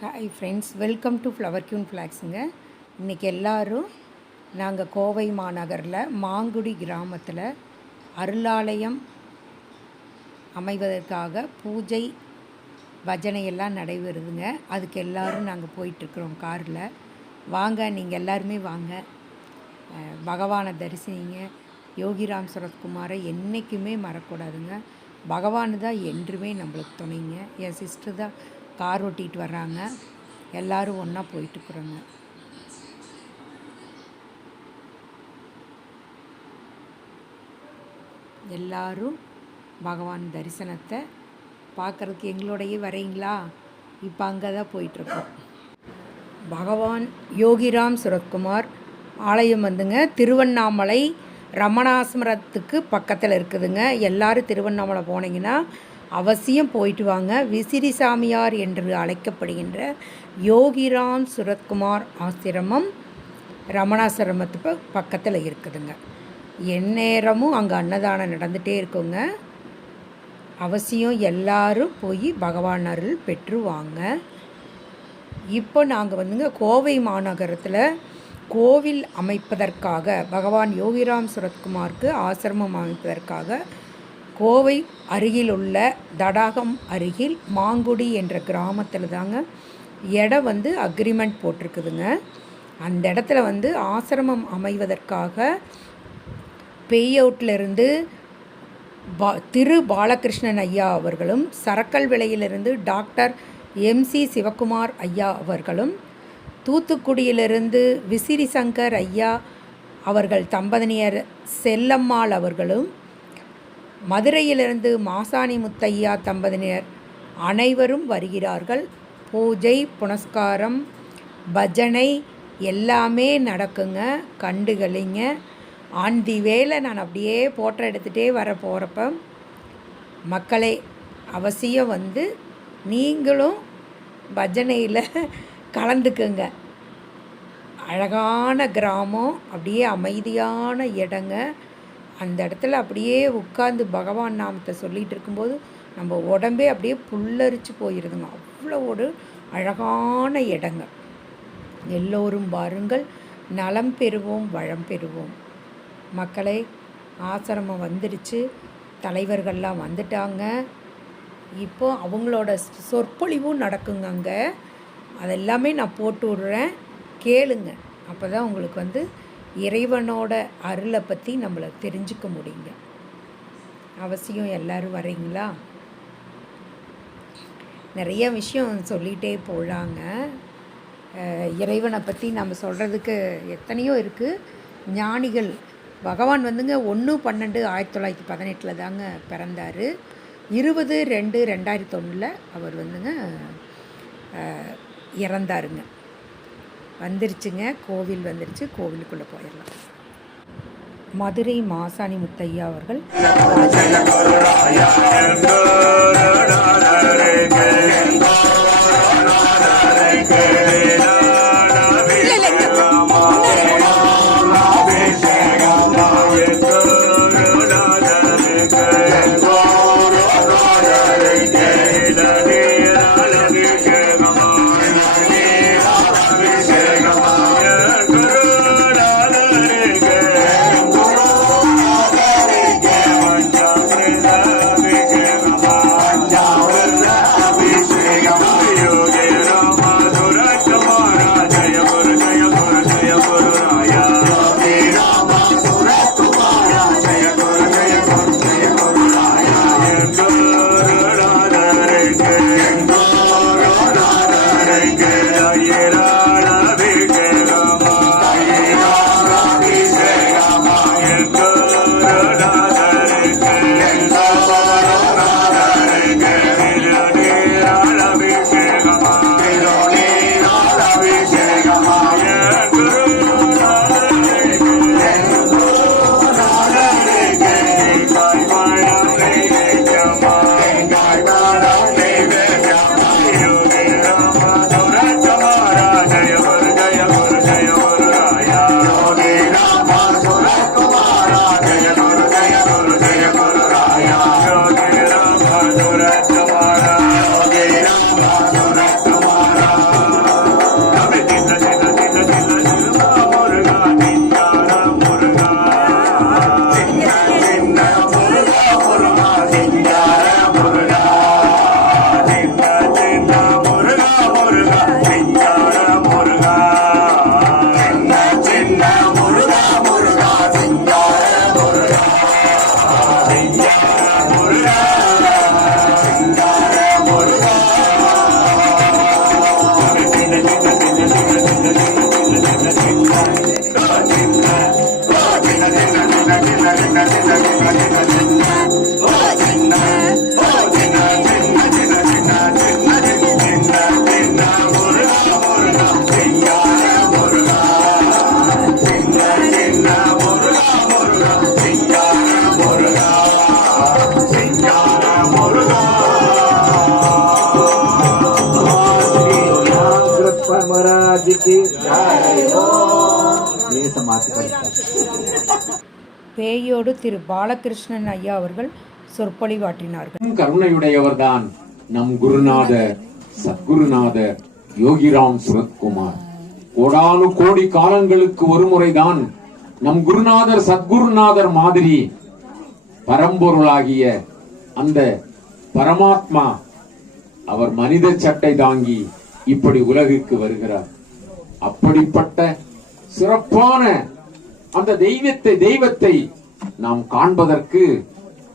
Hi friends, welcome to flower queen ஃப்ளாக்ஸுங்க. இன்றைக்கி எல்லோரும் நாங்கள் கோவை மாநகரில் மாங்குடி கிராமத்தில் அருளாலயம் அமைவதற்காக பூஜை பஜனை எல்லாம் நடைபெறுதுங்க. அதுக்கு எல்லோரும் நாங்கள் போயிட்டுருக்குறோம் காரில். வாங்க, நீங்கள் எல்லாருமே வாங்க, பகவானை தரிசனிங்க. யோகிராம் சரத்குமாரை என்றைக்குமே மறக்கூடாதுங்க. பகவான் தான் என்றுமே நம்மளுக்கு துணைங்க. என் சிஸ்டர் தான் கார் ஓட்டிகிட்டு வர்றாங்க. எல்லோரும் ஒன்றா போயிட்டுருக்குறோங்க. எல்லோரும் பகவான் தரிசனத்தை பார்க்குறதுக்கு எங்களோடையே வரீங்களா? இப்போ அங்கே தான் போயிட்டுருக்கோம். பகவான் யோகிராம் சரத்குமார் ஆலயம் வந்துங்க திருவண்ணாமலை ரமணாசிரமத்துக்கு பக்கத்தில் இருக்குதுங்க. எல்லோரும் திருவண்ணாமலை போனீங்கன்னா அவசியம் போயிட்டு வாங்க. விசிறி சாமியார் என்று அழைக்கப்படுகின்ற யோகிராம் சரத்குமார் ஆசிரமம் ரமணாசிரமத்துக்கு பக்கத்தில் இருக்குதுங்க. எந்நேரமும் அங்கே அன்னதானம் நடந்துகிட்டே இருக்குங்க. அவசியம் எல்லாரும் போய் பகவான் அருள் பெற்று வாங்க. இப்போ நாங்கள் வந்துங்க கோவை மாநகரத்தில் கோவில் அமைப்பதற்காக, பகவான் யோகிராம் சரத்குமாருக்கு ஆசிரமம் அமைப்பதற்காக கோவை அருகில் உள்ள தடாகம் அருகில் மாங்குடி என்ற கிராமத்தில் தாங்க இடம் வந்து அக்ரிமெண்ட் போட்டிருக்குதுங்க. அந்த இடத்துல வந்து ஆசிரமம் அமைவதற்காக பேயவுட்லேருந்து திரு பாலகிருஷ்ணன் ஐயா அவர்களும், சரக்கல் விலையிலிருந்து டாக்டர் MC சிவகுமார் ஐயா அவர்களும், தூத்துக்குடியிலிருந்து விசிறி சங்கர் ஐயா அவர்கள் தம்பதியர் செல்லம்மாள் அவர்களும், மதுரையிலிருந்து மாசாணி முத்தையா தம்பதியினர் அனைவரும் வருகிறார்கள். பூஜை புனஸ்காரம் பஜனை எல்லாமே நடக்குங்க. கண்டுகளிங்க. ஆன் தி வேலை நான் அப்படியே போட்டோ எடுத்துகிட்டே வர போகிறப்ப மக்களே அவசியம் வந்து நீங்களும் பஜனையில் கலந்துக்குங்க. அழகான கிராமம், அப்படியே அமைதியான இடங்க. அந்த இடத்துல அப்படியே உட்கார்ந்து பகவான் நாமத்தை சொல்லிகிட்டு இருக்கும்போது நம்ம உடம்பே அப்படியே புல்லரிச்சு போயிடுதுங்க. அவ்வளோ ஒரு அழகான இடங்க. எல்லோரும் வாருங்கள், நலம் பெறுவோம், வளம் பெறுவோம். மக்களே, ஆசிரமம் வந்துடுச்சு, தலைவர்கள்லாம் வந்துட்டாங்க. இப்போ அவங்களோட சொற்பொழிவும் நடக்குங்க அங்கே. அதெல்லாமே நான் போட்டு விடுறேன், கேளுங்க. அப்போ தான் உங்களுக்கு வந்து இறைவனோட அருளை பற்றி நம்மளை தெரிஞ்சுக்க முடியுங்க. அவசியம் எல்லோரும் வரீங்களா? நிறைய விஷயம் சொல்லிகிட்டே போகலாங்க. இறைவனை பற்றி நம்ம சொல்கிறதுக்கு எத்தனையோ இருக்குது. ஞானிகள் பகவான் வந்துங்க 1/12/1918 தாங்க பிறந்தார். 20/2/2001 அவர் வந்துங்க இறந்தாருங்க. வந்துருச்சுங்க, கோவில் வந்துருச்சு. கோவிலுக்குள்ளே போயிடலாம். மதுரை மாசாணி முத்தையா அவர்கள் Come on. மாதாஜிக்கு தேச மாற்றி. பேயோடு திரு பாலகிருஷ்ணன் ஐயா அவர்கள் சொற்பொழிவாற்றினார்கள். கருணையுடையவர்தான் நம் குருநாதர் சத்குருநாதர் யோகிராம் சுரத்குமார். கோடானு கோடி காலங்களுக்கு ஒரு முறைதான் நம் குருநாதர் சத்குருநாதர் மாதிரி பரம்பொருளாகிய அந்த பரமாத்மா அவர் மனித சட்டை தாங்கி இப்படி உலகுக்கு வருகிறார். அப்படிப்பட்ட சிறப்பான அந்த தெய்வத்தை நாம் காண்பதற்கு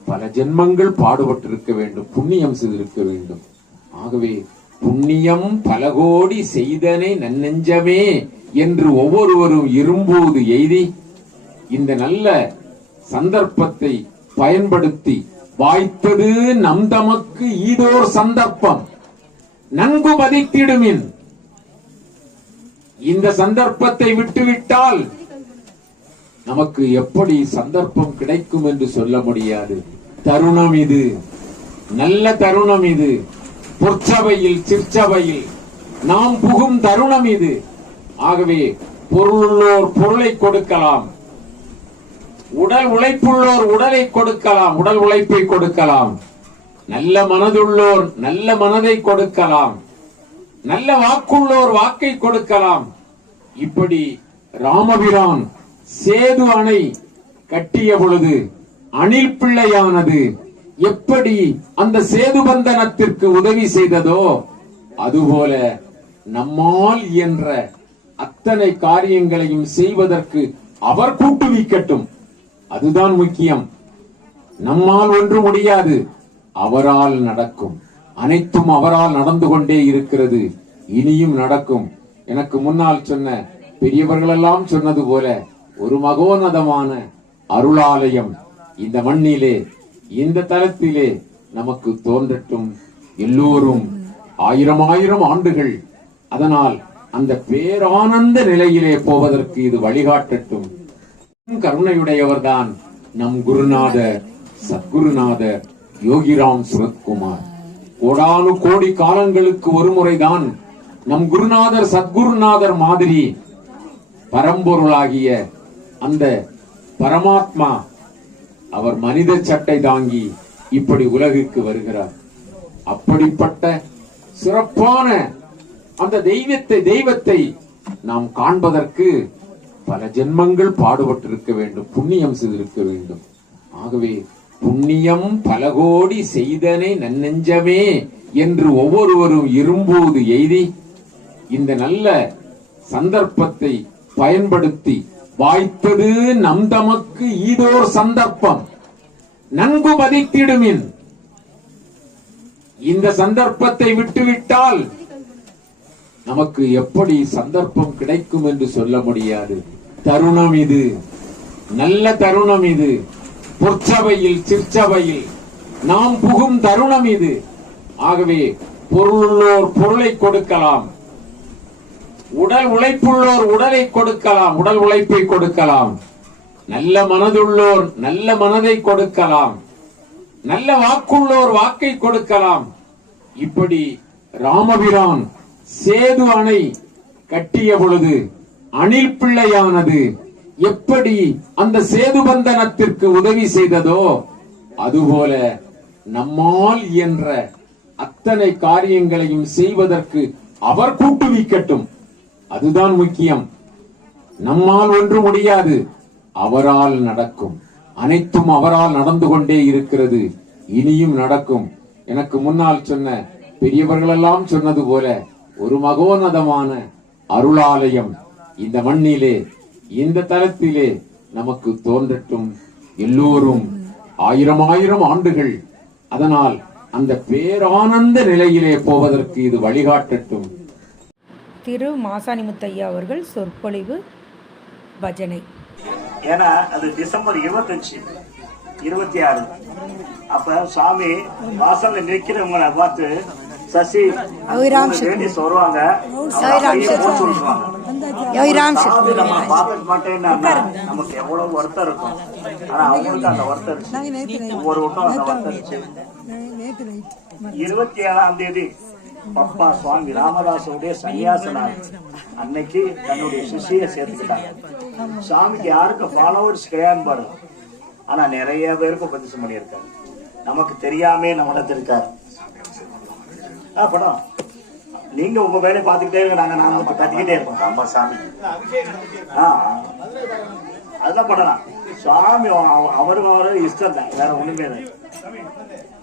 பல ஜென்மங்கள் பாடுபட்டிருக்க வேண்டும், புண்ணியம் செய்திருக்க வேண்டும். ஆகவே புண்ணியம் பல கோடி செய்தனை நன்னெஞ்சமே என்று ஒவ்வொருவரும் இரும்போது எய்தி இந்த நல்ல சந்தர்ப்பத்தை பயன்படுத்தி வாய்த்தது நம் தமக்கு ஈதோர் சந்தர்ப்பம் நன்கு மதித்திடுமின். இந்த சந்தர்ப்பத்தை விட்டுவிட்டால் நமக்கு எப்படி சந்தர்ப்பம் கிடைக்கும் என்று சொல்ல முடியாது. தருணம் இது, நல்ல தருணம் இது. பொற்சபையில் சிற்சபையில் நாம் புகும் தருணம் இது. ஆகவே பொருளுள்ளோர் பொருளை கொடுக்கலாம், உடல் உழைப்புள்ளோர் உடலை கொடுக்கலாம், உடல் உழைப்பை கொடுக்கலாம். நல்ல மனதுள்ளோர் நல்ல மனதை கொடுக்கலாம், நல்ல வாக்குள்ளோர் வாக்கை கொடுக்கலாம். இப்படி ராமபிரான் சேது அணை கட்டிய பொழுது அணில் பிள்ளையானது எப்படி அந்த சேது பந்தனத்திற்கு உதவி செய்ததோ அதுபோல நம்மால் என்ற அத்தனை காரியங்களையும் செய்வதற்கு அவர் கூட்டுவிக்கட்டும். அதுதான் முக்கியம். நம்மால் ஒன்று முடியாது, அவரால் நடக்கும். அனைத்தும் அவரால் நடந்து கொண்டே இருக்கிறது, இனியும் நடக்கும். எனக்கு முன்னால் சொன்ன பெரியவர்களெல்லாம் சொன்னது போல ஒரு மகோனதமான அருளாலயம் இந்த மண்ணிலே இந்த தலத்திலே நமக்கு தோன்றட்டும். எல்லோரும் ஆயிரம் ஆயிரம் ஆண்டுகள் அதனால் அந்த பேரானந்த நிலையிலே போவதற்கு இது வழிகாட்டட்டும். கருணையுடையவர்தான் நம் குருநாதர் சத்குருநாதர் யோகிராம் சுரத்குமார். கோடானு கோடி காலங்களுக்கு ஒரு முறைதான் நம் குருநாதர் சத்குருநாதர் மாதிரி பரம்பொருளாகிய அந்த பரமாத்மா அவர் மனித சட்டை தாங்கி இப்படி உலகுக்கு வருகிறார். அப்படிப்பட்ட சிறப்பான அந்த தெய்வத்தை நாம் காண்பதற்கு பல ஜென்மங்கள் பாடுபட்டிருக்க வேண்டும், புண்ணியம் செய்திருக்க வேண்டும். ஆகவே புண்ணியம் பல கோடி செய்தனை நன்னெஞ்சமே என்று ஒவ்வொருவரும் இரும்போது எய்தி இந்த நல்ல சந்தர்ப்பத்தை பயன்படுத்தி வாய்த்தது நம் தமக்கு ஈதோர் சந்தர்ப்பம் நன்கு மதித்திடுமின். இந்த சந்தர்ப்பத்தை விட்டுவிட்டால் நமக்கு எப்படி சந்தர்ப்பம் கிடைக்கும் என்று சொல்ல முடியாது. தருணம் இது, நல்ல தருணம் இது. பொற்சபையில் சிற்சபையில் நாம் புகும் தருணம் இது. ஆகவே பொருளுள்ளோர் பொருளை கொடுக்கலாம், உடல் உழைப்புள்ளோர் உடலை கொடுக்கலாம், உடல் உழைப்பை கொடுக்கலாம். நல்ல மனதுள்ளோர் நல்ல மனதை கொடுக்கலாம், நல்ல வாக்குள்ளோர் வாக்கை கொடுக்கலாம். இப்படி ராமபிரான் சேது அணை கட்டிய பொழுது அணில் பிள்ளையானது எப்படி அந்த சேது பந்தனத்திற்கு உதவி செய்ததோ அதுபோல நம்மால் என்ற அத்தனை காரியங்களையும் செய்வதற்கு அவர் கூட்டுவிக்கட்டும். அதுதான் முக்கியம். நம்மால் ஒன்று முடியாது, அவரால் நடக்கும். அனைத்தும் அவரால் நடந்து கொண்டே இருக்கிறது, இனியும் நடக்கும். எனக்கு முன்னால் சொன்ன பெரியவர்களெல்லாம் சொன்னது போல ஒரு மகோனதமான அருளாலயம் இந்த மண்ணிலே இந்த தலத்திலே நமக்கு தோன்றட்டும். எல்லோரும் ஆயிரம் ஆயிரம் ஆண்டுகள் அதனால் அந்த பேரானந்த நிலையிலே போவதற்கு இது வழிகாட்டட்டும். திரு மாசாணி முத்தையா அவர்கள் சொற்பொழிவு பஜனை. ஏன்னா அது டிசம்பர் 25, 26 அப்ப சாமி வாசல்ல நிற்கிறவங்களை பார்த்து சசி லேடிஸ் வருவாங்க, நம்ம பார்க்க மாட்டேன்னா நமக்கு எவ்வளவு வருத்தம் இருக்கும். ஆனா அவங்களுக்கு அந்த வருத்தம் இருக்கு, ஒவ்வொரு விட்டம் அந்த வருத்தம் இருக்கு. 27ஆம் தேதி பப்பா சுவாமி ராமதாசனுடைய சன்னியாச நாள் அன்னைக்கு தன்னுடைய சிஷியை சேர்த்துக்கிட்டாங்க. சாமிக்கு யாருக்கும் ஃபாலோவர்ஸ் கிடையாது பாருங்க, ஆனா நிறைய பேருக்கு உபதேசம் பண்ணியிருக்காரு. நமக்கு தெரியாம நம்மிடத்தில் இருக்காரு. படம் நீங்க உங்க வேலையை பார்த்துக்கிட்டே இருக்க, நாங்க நாம கத்திக்கிட்டே இருக்கோம். நம்ம சாமி அதெல்லாம் பண்ணலாம். சாமி அவரு இஷ்டம் தான், வேற ஒண்ணுமே இல்லை.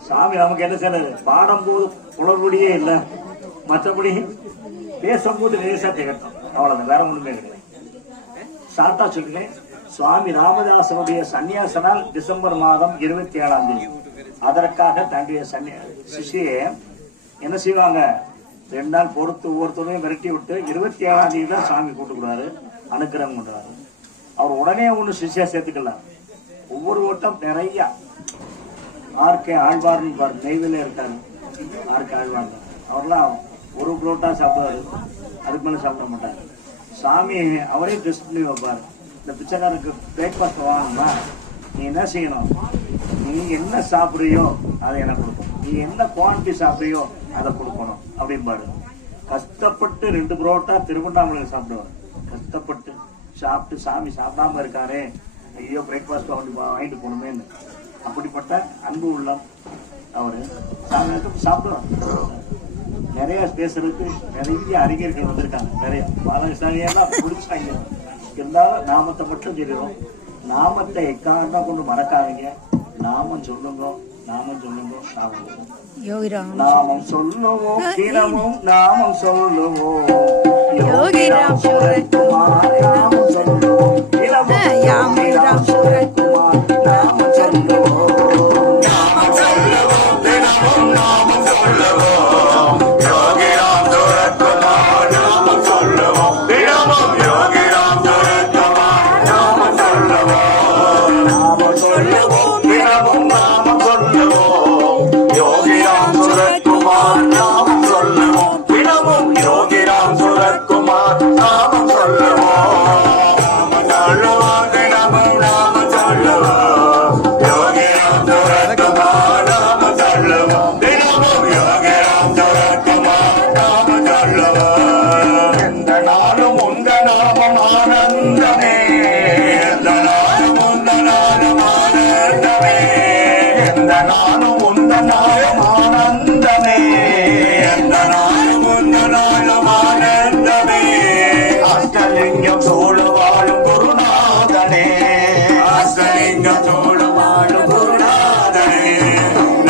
சாமி நமக்கு என்ன செய்யறது, பாடும் போது புலர்படியே இல்லை, மற்றபடி பேசும்போது லேசா திகட்டும், அவ்வளவு, வேற ஒண்ணுமே கிடையாது. ஷார்ட்டா சொல்றேன், சுவாமி ராமதாசனுடைய சன்னியாச நாள் டிசம்பர் மாதம் 27ஆம் தேதி. அதற்காக தன்னுடைய சிஷியை என்ன செய்வாங்க, 2 நாள் பொறுத்து ஒவ்வொருத்தரையும் விரட்டி விட்டு 27ஆம் தேதி தான் சாமி கூட்டுக்கூடாது, அனுக்கிரகம் பண்றாரு. அவர் உடனே ஒண்ணு சிஷியா சேர்த்துக்கலாம். ஒவ்வொரு வட்டம் நிறைய ஆர்கே ஆழ்வார்னு பாரு, நெய்வேலியில இருக்காரு ஆர்கே ஆழ்வார். அவர்லாம் ஒரு புரோட்டா சாப்பிடுவாரு, அதுக்கு மேல சாப்பிட மாட்டாரு. சாமி அவரே டெஸ்ட் பண்ணி வைப்பாரு. இந்த பிச்சைக்காரருக்கு பிரேக்ஃபாஸ்ட் வாங்கணும்னா நீ என்ன செய்யணும், நீ என்ன சாப்பிடுறியோ அதை எனக்கு கொடுக்கணும், நீ என்ன குவான்டிட்டி சாப்பிடுறியோ அதை கொடுக்கணும் அப்படின்பாரு. கஷ்டப்பட்டு 2 புரோட்டா திருவண்ணாமலை சாப்பிடுவார். கஷ்டப்பட்டு சாப்பிட்டு சாமி சாப்பிடாம இருக்காரே, ஐயோ பிரேக்ஃபாஸ்ட் வாங்கிட்டு போகணுமேன்னு. அப்படிப்பட்ட அன்பு உள்ளம் அவரு. சாமி சாப்பிடுவார். நிறைய பேசுறதுக்கு நிறைய அறிஞர்கள் வந்திருக்காங்க, நிறைய பாலகிருஷ்ணாரியெல்லாம் பிடிச்சாங்க. இருந்தாலும் நாமத்தை மட்டும் தெரியும். நாமத்தை எக்காரணம் கொண்டு மறக்காதீங்க. நாமம் சொல்லுங்க, நாமம் சொல்லுங்க, நாமம் சொல்லுவோம், தினமும் நாமம் சொல்லுவோம். யோகிராம் சுரத்குமார் நாமம் சொல்லுவோம், தினமும் யோகிராம் சுரத்குமார் நாமம் சொல்லுவோம். நாமம் சொல்லுவோம், தினமும் நாமம் சொல்லுவோம். யோகிராம் சுரத்குமார் நாமம் சொல்லுவோம், தினமும் யோகிராம் சுரத்குமார் நாமம் சொல்லுவோம். நாமம் சொல்லுவோம், தினமும் நாமம் சொல்லுவோம். யோகிராம் சுரத்குமார் நாமம் சொல்லுவோம், தினமும் யோகிராம் சுரத்குமார் நாமம் சொல்லுவோம். நாமம் சொல்லுவோம், தினமும் நாமம் சொல்லுவோம். யோகிராம் சுரத்குமார் நாமம் சொல்லுவோம், தினமும் யோகிராம் சுரத்குமார் நாமம் சொல்லுவோம். எந்த நாளும் உந்த நாமம் ஆனந்தமே, எந்த நாளும் உந்த நாமம் ஆனந்தமே, எந்த நாளும் உந்த நாமம் ஆனந்தமே, எந்த நாளும் உந்த நாமம் ஆனந்தமே. அஷ்டலிங்கம் சூழ வாழும் குருநாதனே, அஷ்டலிங்கம் சூழ வாழும் குருநாதனே.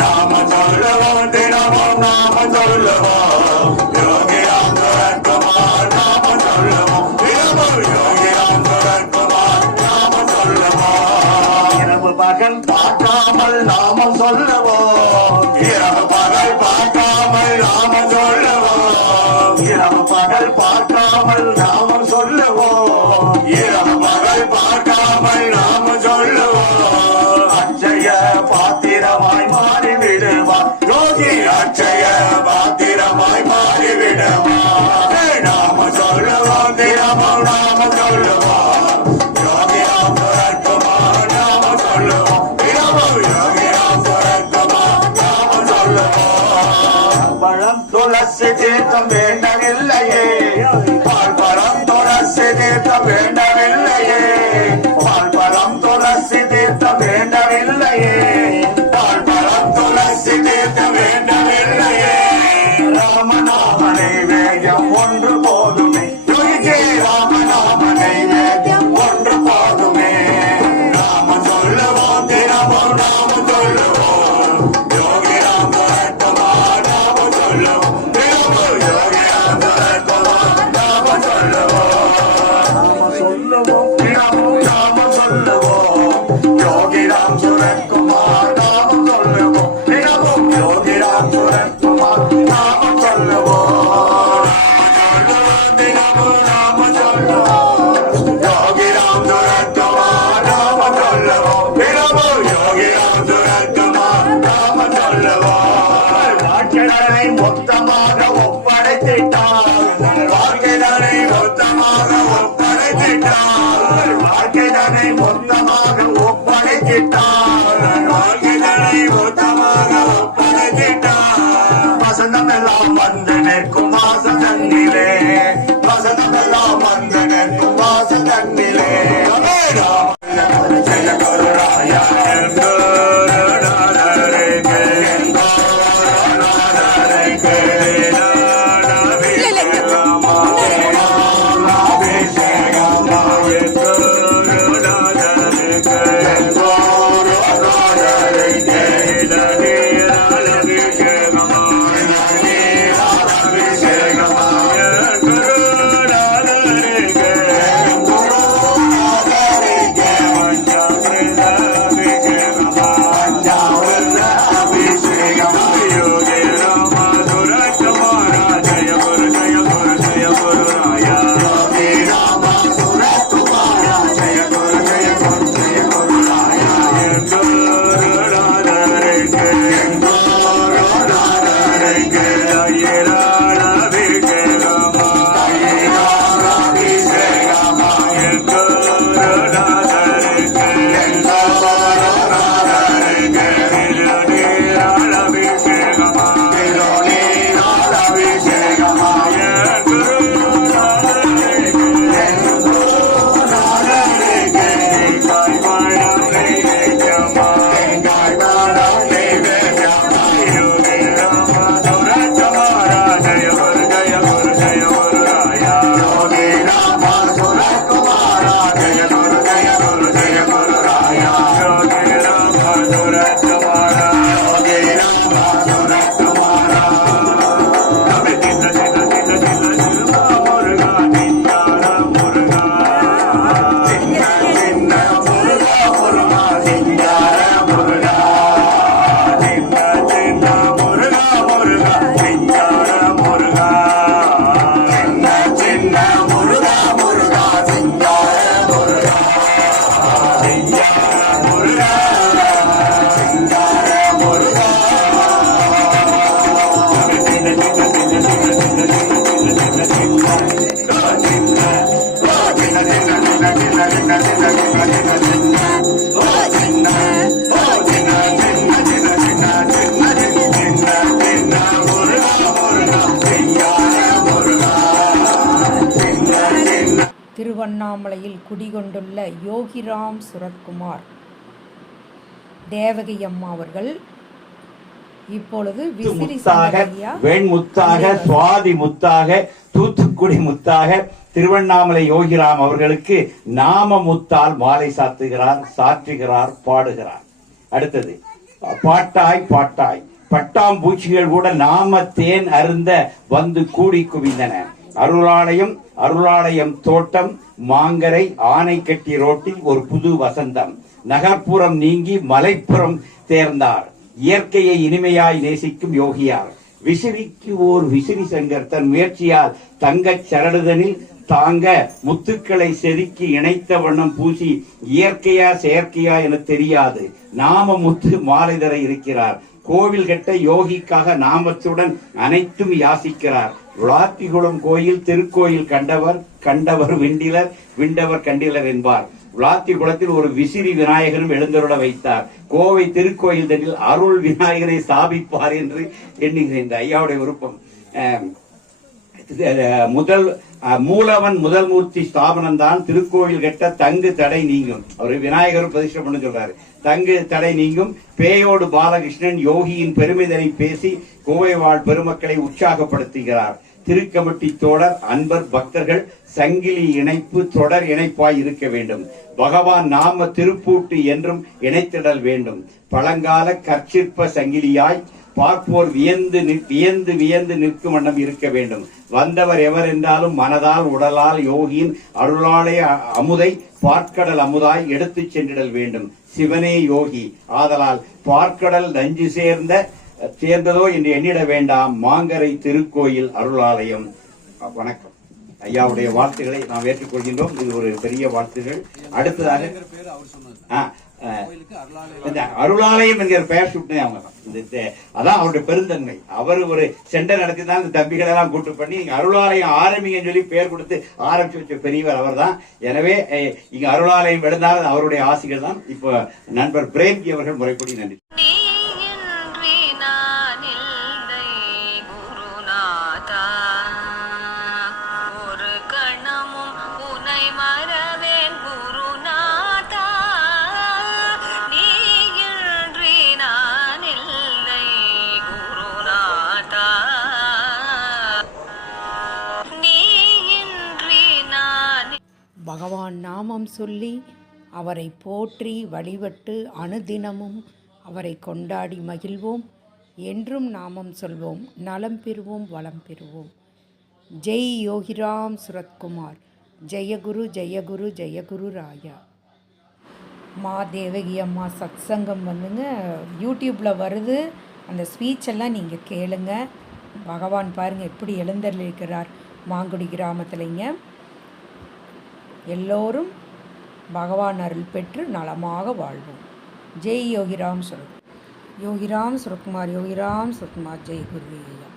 நாம சொல்லுவோம், தினமும் நாம சொல்லுவோம். யோகிராம் சுரத்குமார் நாம சொல்லுவோம், தினமும் யோகிராம் சுரத்குமார் நாம சொல்லுவோம். இரவு பகல் பார்க்காமல் நாமம் சொல்லுவோம், இரவு பகல் பார்க்காமல் நாமம் சொல்லுவோம். இரவு பகல் பார்க்காமல் நாமம் சொல்லுவோம், இரவு பகல் பார்க்காமல் நாமம் சொல்லுவோம். அச்சய பாத்திரமாய் மாறிவிடுவார் யோகி, அச்சய பாத்திரமாய் மாறிவிடுவார். நாம சொல்லுவோம், தினமும் நாம சொல்லுவோம். யோகிராம் சுரத்குமார் நாம சொல்லுவோம், தினமும் யோகிராம் சுரத்குமார் நாம சொல்லுவோம். பழம் துளசி தீர்த்தம் வேண்டவில்லையே, பால்பழம் துளசி தீர்த்தம் வேண்டவில்லையே, பால்பழம் துளசி தீர்த்தம் வேண்டவில்லையே, பால்பழம் துளசி தீர்த்தம் வேண்டவில்லையே. ராமநாமனை வேகம் ஒன்று போதுமே, யோகி ராமநாமனை வேகம் ஒன்று போதுமே. நாம சொல்லுவோம், தினமும் நாம சொல்லுவோம். யோகிராம் சுரத்குமார் நாம சொல்லுவோம், தினமும் யோகிராம் சுரத்குமார் நாம சொல்லுவோம். நாம சொல்லுவோம், தினமும் நாம சொல்லுவோம். யோகிராம் சுரத்குமார் நாம சொல்லுவோம், தினமும் யோகிராம் சுரத்குமார் நாம சொல்லுவோம். தினமும் நாம சொல்லுவோம். யோகிராம் சுரத்குமார் நாம சொல்லுவோம், தினமும் யோகிராம் சுரத்குமார் நாம சொல்லுவோம். வாழ்க்கையை மொத்தமாக ஒப்படைத்திட்டார், வாழ்க்கையை மொத்தமாக ஒப்படைத்திட்டார், வாழ்க்கையை மொத்தமாக ஒப்படைத்திட்டார், வாழ்க்கையை மொத்தமாக ஒப்படைத்திட்டார். வசந்தம் எல்லாம் வந்து திருவண்ணாமலையில் குடிகொண்டுள்ள யோகிராம் சுரத்குமார் தேவகி அம்மா அவர்கள் இப்பொழுது விசிறி முத்தாக, வெண்முத்தாக, சுவாதி முத்தாக, தூத்துக்குடி முத்தாக திருவண்ணாமலை யோகிராம் அவர்களுக்கு நாம முத்தால் மாலை சாற்றுகிறார், பாடுகிறார். அடுத்தது பாட்டாய் பாட்டாய் பட்டாம்பூச்சிகள் கூட நாம தேன் அருந்த வந்து கூடி குவிந்தன. அருளாலயம் தோட்டம் மாங்கரை ஆனைக்கட்டி ரோட்டில் ஒரு புது வசந்தம். நகர்ப்புறம் நீங்கி மலைப்புறம் தேர்ந்தார். இயற்கையை இனிமையாய் நேசிக்கும் யோகியார். விசிறிக்கு ஓர் விசிறி சங்கர் தன் முயற்சியால் தங்கச் சரடுதனில் தாங்க முத்துக்களை செதுக்கி இணைத்த வண்ணம் பூசி இயற்கையா செயற்கையா என தெரியாது நாம முத்து மாலை தர இருக்கிறார். கோவில் கட்ட யோகிக்காக நாமத்துடன் அனைத்தும் யாசிக்கிறார். விளாத்திகுளம் கோயில் திருக்கோயில் கண்டவர் விண்டவர் கண்டிலர் என்பார். விளாத்திகுளத்தில் ஒரு விசிறி விநாயகரும் எழுந்தருள வைத்தார். கோவை திருக்கோயில் தனில் அருள் விநாயகரை ஸ்தாபிப்பார் என்று எண்ணுகிறேன். இந்த ஐயாவுடைய விருப்பம். மூலவன் முதல் மூர்த்தி ஸ்தாபனம் தான். திருக்கோயில் கட்ட தங்கு தடை நீங்கும். அவர் விநாயகர் பிரதிஷ்டை பண்ண சொல்றாரு. தங்கு தடை நீங்கும். பேயோடு பாலகிருஷ்ணன் யோகியின் பெருமிதனை பேசி கோவை வாழ் பெருமக்களை உற்சாகப்படுத்துகிறார். திருக்கமிட்டி தோழர் அன்பர் பக்தர்கள் சங்கிலி இணைப்பு தொடர் இணைப்பாய் இருக்க வேண்டும். பகவான் நாம திருப்பூட்டு என்றும் இணைத்திடல் வேண்டும். பழங்கால கற்சிற்ப சங்கிலியாய் பார்ப்போர் வியந்து நிற்கும் வண்ணம் இருக்க வேண்டும். வந்தவர் எவர் என்றாலும் மனதால் உடலால் யோகியின் அருளாலய அமுதை பார்க்கடல் அமுதாய் எடுத்துச் சென்றிடல் வேண்டும். சிவனே யோகி ஆதலால் பார்க்கடல் நஞ்சு சேர்ந்ததோ என்று எண்ணிட வேண்டாம். மாங்கரை திருக்கோயில் அருளாலயம். வணக்கம். ஐயாவுடைய வாழ்த்துக்களை நாம் ஏற்றுக்கொள்கின்றோம். இது ஒரு பெரிய வாழ்த்துகள். அடுத்ததாக அருளாலயம் என்கிற பெயர் சுட்டினே அவங்க தான். அதான் அவருடைய பெருந்தன்மை. அவர் ஒரு சென்டர் நடத்தி தான் இந்த தம்பிகளை எல்லாம் கூட்டு பண்ணி இங்க அருளாலயம் ஆரம்பிங்கன்னு சொல்லி பெயர் கொடுத்து ஆரம்பிச்சு வச்ச பெரியவர் அவர் தான். எனவே இங்க அருளாலயம் எழுந்தால் அவருடைய ஆசைகள் தான். இப்போ நண்பர் பிரேம்ஜி அவர்கள் முறைப்படி நன்றி. பகவான் நாமம் சொல்லி அவரை போற்றி வழிபட்டு அனுதினமும் அவரை கொண்டாடி மகிழ்வோம். என்றும் நாமம் சொல்வோம். நலம் பெறுவோம், வளம் பெறுவோம். ஜெய் யோகிராம் சுரத்குமார். ஜெயகுரு ஜெயகுரு ஜெயகுரு ராயா. மா தேவகி அம்மா சத்சங்கம் வந்துங்க யூடியூப்பில் வருது. அந்த ஸ்பீச்செல்லாம் நீங்கள் கேளுங்க. பகவான் பாருங்கள் எப்படி எழுந்தருளிருக்கிறார் மாங்குடி கிராமத்துலைங்க. எல்லோரும் பகவான் அருள் பெற்று நலமாக வாழ்வோம். ஜெய் யோகிராம் சுரத்குமார். யோகிராம் சுரத்குமார். ஜெய் குரு ஐயா.